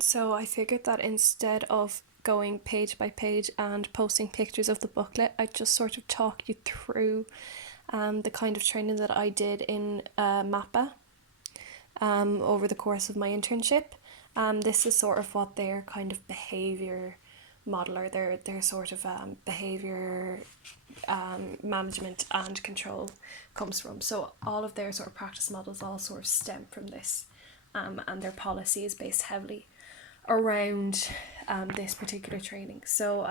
So I figured that instead of going page by page and posting pictures of the booklet, I'd just sort of talk you through the kind of training that I did in MAPA over the course of my internship. This is sort of what their kind of behaviour model or their sort of behaviour management and control comes from. So all of their sort of practice models all sort of stem from this, and their policy is based heavily around this particular training. So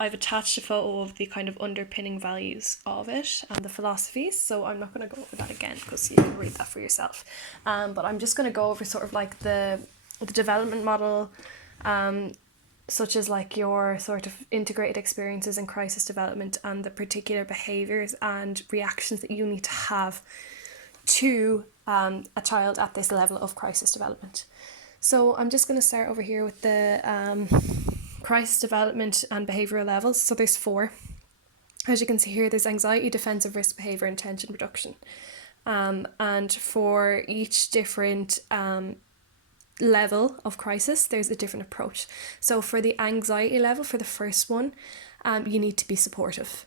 I've attached a photo of the kind of underpinning values of it and the philosophies. So I'm not going to go over that again because you can read that for yourself. But I'm just going to go over sort of like the development model, such as like your sort of integrated experiences in crisis development and the particular behaviours and reactions that you need to have to a child at this level of crisis development. So I'm just going to start over here with the crisis development and behavioural levels. So there's 4. As you can see here, there's anxiety, defensive, risk behaviour, and tension reduction. And for each different level of crisis, there's a different approach. So for the anxiety level, for the first one, you need to be supportive.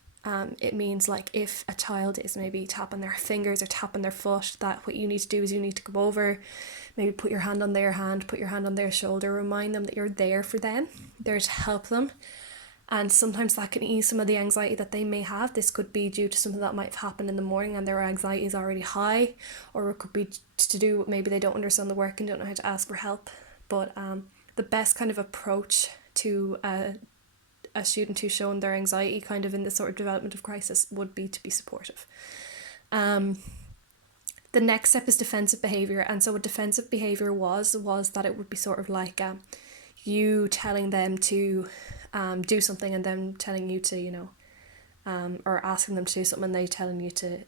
It means like if a child is maybe tapping their fingers or tapping their foot, that what you need to do is you need to go over, maybe put your hand on their hand, put your hand on their shoulder, remind them that you're there for them, there to help them. And sometimes that can ease some of the anxiety that they may have. This could be due to something that might have happened in the morning and their anxiety is already high, or it could be to do with maybe they don't understand the work and don't know how to ask for help. But the best kind of approach to a student who's shown their anxiety kind of in this sort of development of crisis would be to be supportive. The next step is defensive behaviour. And so what defensive behaviour was that it would be sort of like you telling them to do something and them telling you to, or asking them to do something and they telling you to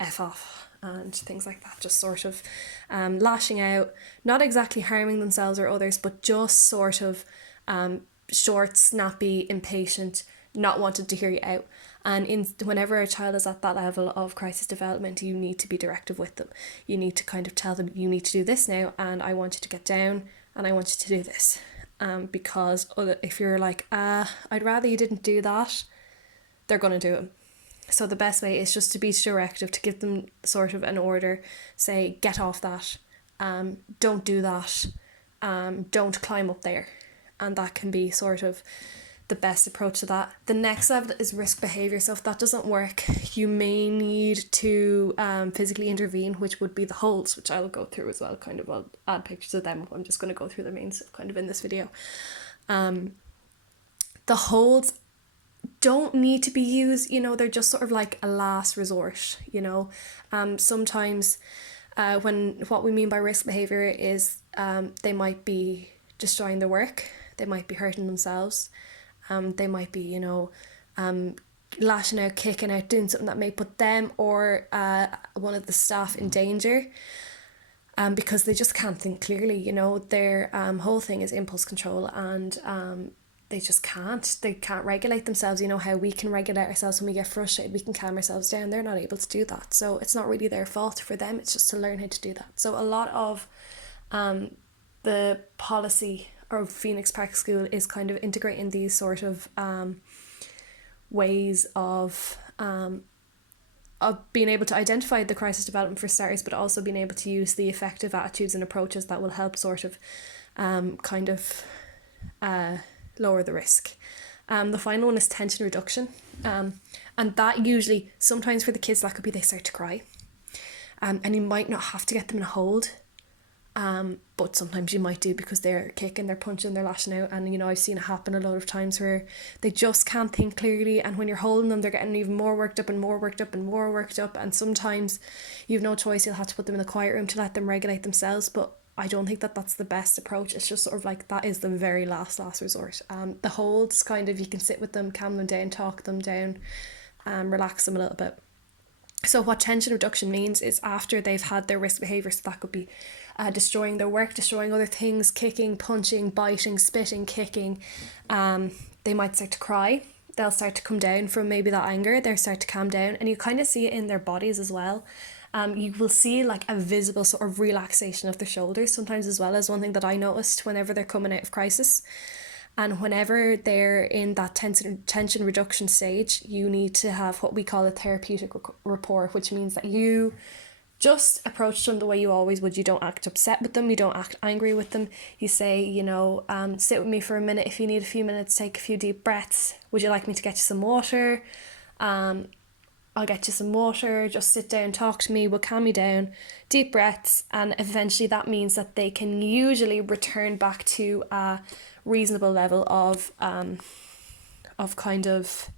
F off and things like that. Just sort of lashing out, not exactly harming themselves or others, but just sort of short, snappy, impatient, not wanting to hear you out. And whenever a child is at that level of crisis development, you need to be directive with them. You need to kind of tell them, you need to do this now, and I want you to get down, and I want you to do this. Because if you're like, I'd rather you didn't do that, they're going to do it. So the best way is just to be directive, to give them sort of an order, say, get off that, don't do that, don't climb up there. And that can be sort of the best approach to that. The next level is risk behaviour. So if that doesn't work, you may need to physically intervene, which would be the holds, which I'll go through as well. Kind of, I'll add pictures of them. I'm just going to go through the main stuff kind of in this video. The holds don't need to be used, they're just sort of like a last resort, sometimes when what we mean by risk behaviour is they might be destroying their work, they might be hurting themselves, they might be, lashing out, kicking out, doing something that may put them or one of the staff in danger, because they just can't think clearly, their whole thing is impulse control, and they just they can't regulate themselves. How we can regulate ourselves when we get frustrated, we can calm ourselves down. They're not able to do that, so it's not really their fault. For them, it's just to learn how to do that. So a lot of the policy of Phoenix Park School is kind of integrating these sort of ways of being able to identify the crisis development for starters, but also being able to use the effective attitudes and approaches that will help sort of lower the risk. The final one is tension reduction, and that usually, sometimes for the kids, that could be they start to cry, and you might not have to get them in a hold, but sometimes you might do, because they're kicking, they're punching, they're lashing out, and I've seen it happen a lot of times where they just can't think clearly, and when you're holding them, they're getting even more worked up and more worked up and more worked up, and sometimes you've no choice, you'll have to put them in the quiet room to let them regulate themselves. But I don't think that that's the best approach. It's just sort of like, that is the very last resort. The holds, kind of, you can sit with them, calm them down, talk them down, relax them a little bit. So what tension reduction means is after they've had their risk behaviour, so that could be destroying their work, destroying other things, kicking, punching, biting, spitting, kicking, they might start to cry. They'll start to come down from maybe that anger. They'll start to calm down, and you kind of see it in their bodies as well. you will see like a visible sort of relaxation of their shoulders sometimes as well, as one thing that I noticed whenever they're coming out of crisis. And whenever they're in that tension reduction stage, you need to have what we call a therapeutic rapport, which means that you just approach them the way you always would. You don't act upset with them. You don't act angry with them. You say, sit with me for a minute. If you need a few minutes, take a few deep breaths. Would you like me to get you some water? I'll get you some water. Just sit down, talk to me. We'll calm you down. Deep breaths. And eventually that means that they can usually return back to a reasonable level of kind of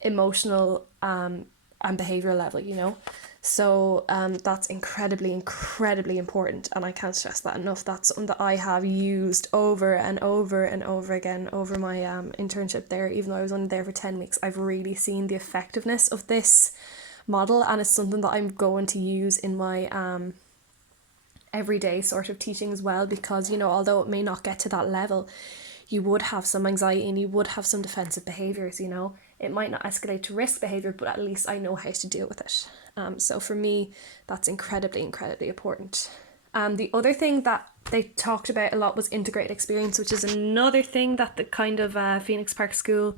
emotional and behavioural level. So that's incredibly important, and I can't stress that enough. That's something that I have used over and over and over again over my internship there. Even though I was only there for 10 weeks, I've really seen the effectiveness of this model, and it's something that I'm going to use in my everyday sort of teaching as well, because although it may not get to that level, you would have some anxiety and you would have some defensive behaviours. It might not escalate to risk behaviour, but at least I know how to deal with it. So for me, that's incredibly important. The other thing that they talked about a lot was integrated experience, which is another thing that the kind of Phoenix Park School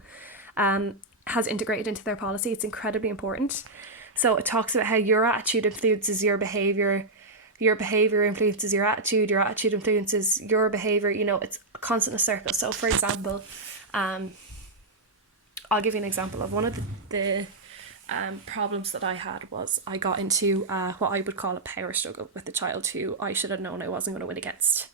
has integrated into their policy. It's incredibly important. So it talks about how your attitude influences your behaviour influences your attitude influences your behaviour. It's a constant circle. So for example, I'll give you an example of one of the problems that I had. Was I got into what I would call a power struggle with a child who I should have known I wasn't going to win against.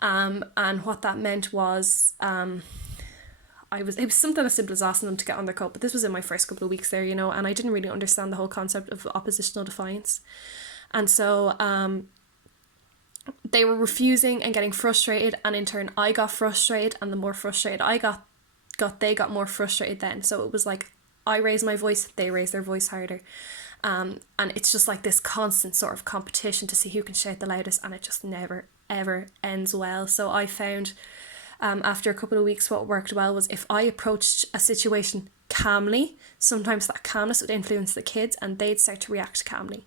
And what that meant was it was something as simple as asking them to get on their coat, but this was in my first couple of weeks there, and I didn't really understand the whole concept of oppositional defiance. And so they were refusing and getting frustrated, and in turn I got frustrated, and the more frustrated I got they got more frustrated then. So it was like I raised my voice, they raised their voice harder. And it's just like this constant sort of competition to see who can shout the loudest, and it just never ever ends well. So I found after a couple of weeks what worked well was if I approached a situation calmly, sometimes that calmness would influence the kids and they'd start to react calmly.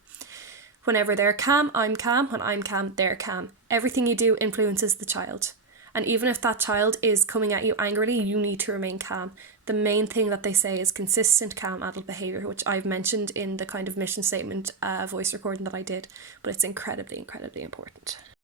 Whenever they're calm, I'm calm. When I'm calm, they're calm. Everything you do influences the child. And even if that child is coming at you angrily, you need to remain calm. The main thing that they say is consistent, calm adult behaviour, which I've mentioned in the kind of mission statement voice recording that I did. But it's incredibly important.